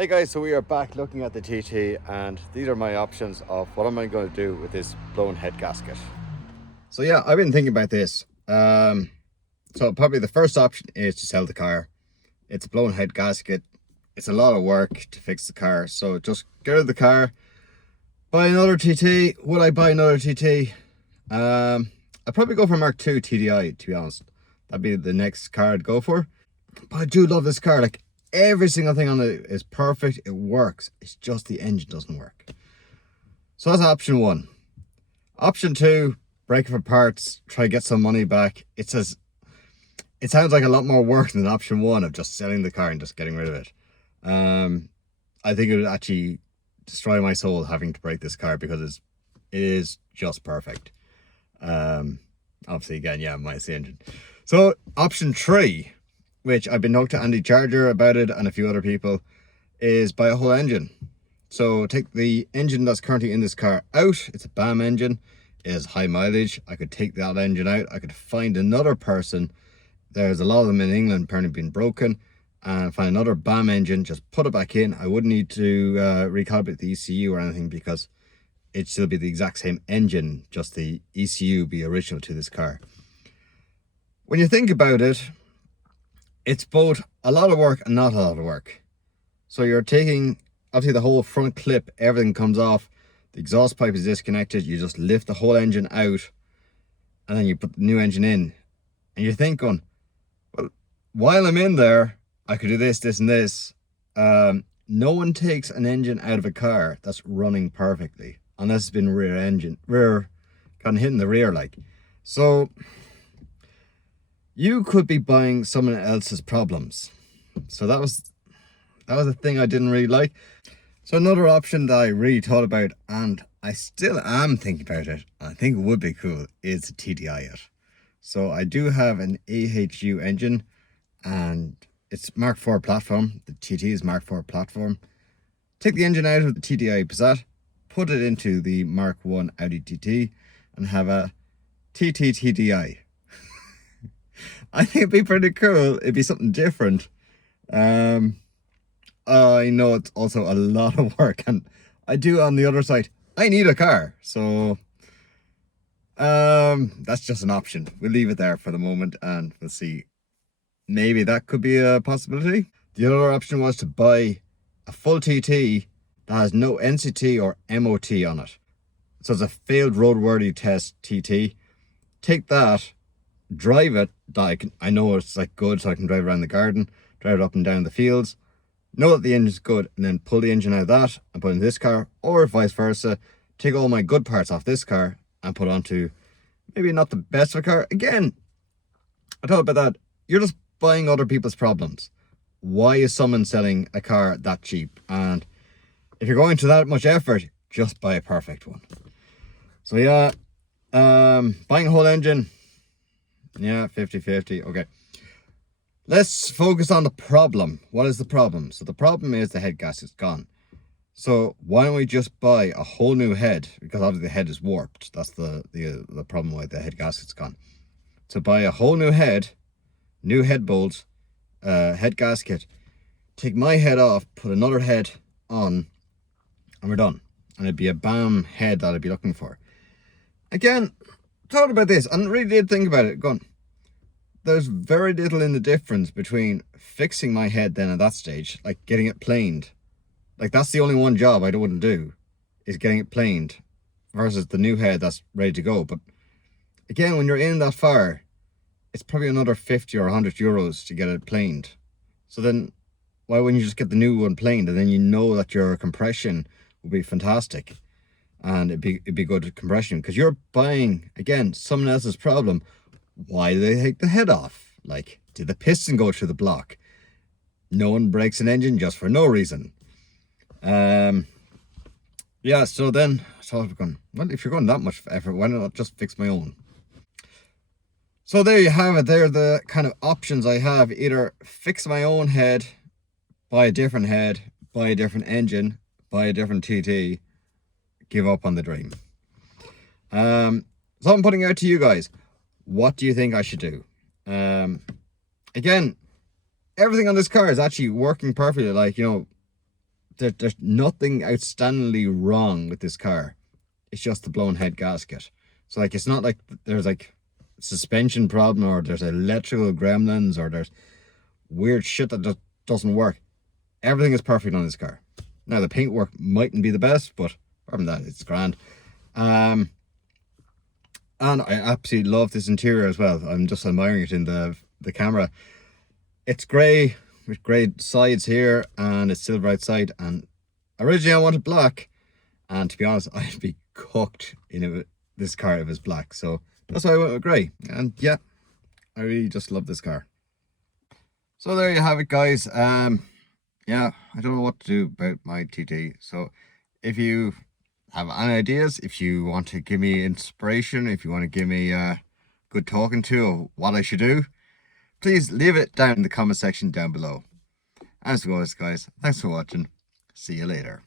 Hey guys, so we are back looking at the TT and these are my options of what am I going to do with this blown head gasket. So yeah, I've been thinking about this. So probably the first option is to sell the car. It's a blown head gasket. It's a lot of work to fix the car. So just get rid of the car, buy another TT. Would I buy another TT? I'd probably go for Mark II TDI, to be honest. That'd be the next car I'd go for. But I do love this car. Like, every single thing on it is perfect. It works. It's just the engine doesn't work. So that's option one. Option two, break it for parts, try to get some money back. It sounds like a lot more work than option one of just selling the car and just getting rid of it. I think it would actually destroy my soul having to break this car because it is just perfect. Obviously, again, yeah, minus the engine. So option three, which I've been talking to Andy Charger about it and a few other people, is buy a whole engine. So take the engine that's currently in this car out. It's a BAM engine. It has high mileage. I could take that engine out. I could find another person. There's a lot of them in England apparently been broken, and find another BAM engine, just put it back in. I wouldn't need to recalibrate the ECU or anything because it'd still be the exact same engine, just the ECU be original to this car. When you think about it, it's both a lot of work and not a lot of work. So you're taking, obviously the whole front clip, everything comes off, the exhaust pipe is disconnected, you just lift the whole engine out, and then you put the new engine in. And you're thinking, well, while I'm in there, I could do this, this, and this. No one takes an engine out of a car that's running perfectly, unless it's been gotten hit in the rear, like. So you could be buying someone else's problems. So that was a thing I didn't really like. So another option that I really thought about, and I still am thinking about it, I think it would be cool, is to TDI it. So I do have an AHU engine and it's Mark IV platform. The TT is Mark IV platform. Take the engine out of the TDI Passat, put it into the Mark I Audi TT and have a TT TDI. I think it'd be pretty cool. It'd be something different. I know it's also a lot of work, and I do on the other side, I need a car. So that's just an option. We'll leave it there for the moment and we'll see. Maybe that could be a possibility. The other option was to buy a full TT that has no NCT or MOT on it. So it's a failed roadworthy test TT. Take that, drive it, that I know it's like good, so I can drive around the garden, drive it up and down the fields, know that the engine's good, and then pull the engine out of that and put it in this car, or vice versa, take all my good parts off this car and put onto maybe not the best of a car. Again, I thought about that. You're just buying other people's problems. Why is someone selling a car that cheap? And if you're going to that much effort, just buy a perfect one. So yeah, buying a whole engine, yeah, 50-50. Okay, let's focus on the problem. What is the problem? So the problem is the head gasket's gone. So why don't we just buy a whole new head? Because obviously the head is warped. That's the problem why the head gasket's gone. So buy a whole new head bolts, head gasket, take my head off, put another head on, and we're done. And it'd be a BAM head that I'd be looking for. Again, thought about this and really did think about it, going, there's very little in the difference between fixing my head then at that stage, like getting it planed. Like, that's the only one job I wouldn't do, is getting it planed, versus the new head that's ready to go. But again, when you're in that far, it's probably another 50 or 100 euros to get it planed. So then why wouldn't you just get the new one planed, and then you know that your compression will be fantastic and it'd be good compression, because you're buying, again, someone else's problem. Why do they take the head off? Like, did the piston go through the block? No one breaks an engine just for no reason. Yeah, so then I thought, well, if you're going that much effort, why not just fix my own? So there you have it. They're the kind of options I have. Either fix my own head, buy a different head, buy a different engine, buy a different TT, give up on the dream. So I'm putting out to you guys, what do you think I should do? Again, everything on this car is actually working perfectly. Like, you know, there's nothing outstandingly wrong with this car. It's just the blown head gasket. So like, it's not like there's like suspension problem, or there's electrical gremlins, or there's weird shit that just doesn't work. Everything is perfect on this car. Now the paintwork mightn't be the best, but apart from that, it's grand. And I absolutely love this interior as well. I'm just admiring it in the camera. It's grey with grey sides here, and it's silver outside. And originally I wanted black, and to be honest, I'd be cooked in this car if it was black. So that's why I went with grey. And yeah, I really just love this car. So there you have it, guys. Yeah, I don't know what to do about my TT. So if you have any ideas, if you want to give me inspiration, if you want to give me good talking to of what I should do, please leave it down in the comment section down below. As always, guys, thanks for watching. See you later.